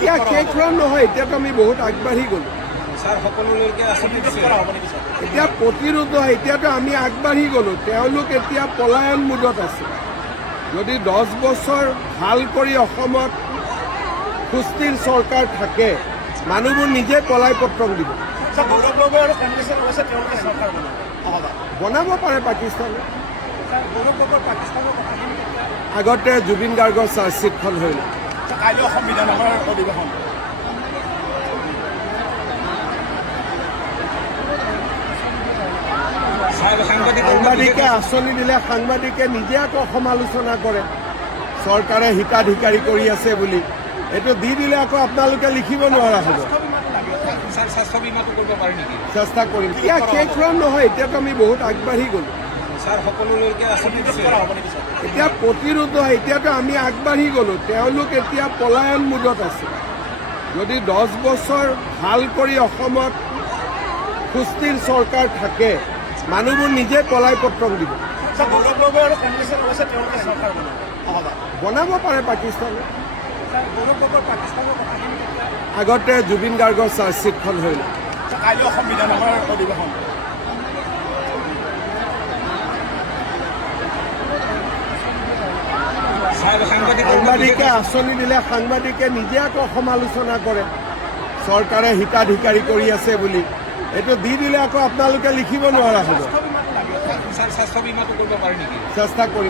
এতিয়া সেইখন নহয়, এতিয়াতো আমি বহুত আগবাঢ়ি গ'লো। এতিয়া প্ৰতিৰোধ নহয়, এতিয়াতো আমি আগবাঢ়ি গ'লো। তেওঁলোক এতিয়া পলায়ন মুডত আছে। যদি 10 বছৰ ভাল কৰি অসমত সুস্থিৰ চৰকাৰ থাকে, মানুহবোৰ নিজে পলাই পত্ৰং দিব। বনাব পাৰে পাকিস্তানে। আগতে জুবিন গাৰ্গৰ চাৰ্জশ্বিটখন হৈ গ'ল। কাইলৈ সংবিধান সভাৰ অধিৱেশন সাংবাদিকে আঁচনি দিলে সাংবাদিকে নিজে আকৌ সমালোচনা কৰে, চৰকাৰে হিতাধিকাৰী কৰি আছে বুলি। এইটো দি দিলে আকৌ আপোনালোকে লিখিব নোৱাৰা হ'ব। চেষ্টা কৰিম। এতিয়া সেইখন নহয়, এতিয়াতো আমি বহুত আগবাঢ়ি গ'লো। এতিয়া প্ৰতিৰোধ নহয়, এতিয়াতো আমি আগবাঢ়ি গ'লো। তেওঁলোক এতিয়া পলায়ন মুডত আছে। যদি 10 বছৰ ভাল কৰি অসমত সুস্থিৰ চৰকাৰ থাকে, মানুহবোৰ নিজে পলাই পত্ৰং দিব। বনাব পাৰে পাকিস্তানে। আগতে জুবিন গাৰ্গৰ চাৰ্জশ্বিটখন হৈ গ'ল। কাইলৈ সংবিধান সভাৰ অধিৱেশন সাংবাদিকে আঁচনি দিলে সাংবাদিকে নিজে আকৌ সমালোচনা কৰে, চৰকাৰে হিতাধিকাৰী কৰি আছে বুলি। এইটো দি দিলে আকৌ আপোনালোকে লিখিব নোৱাৰা হ'ব। চেষ্টা কৰিম।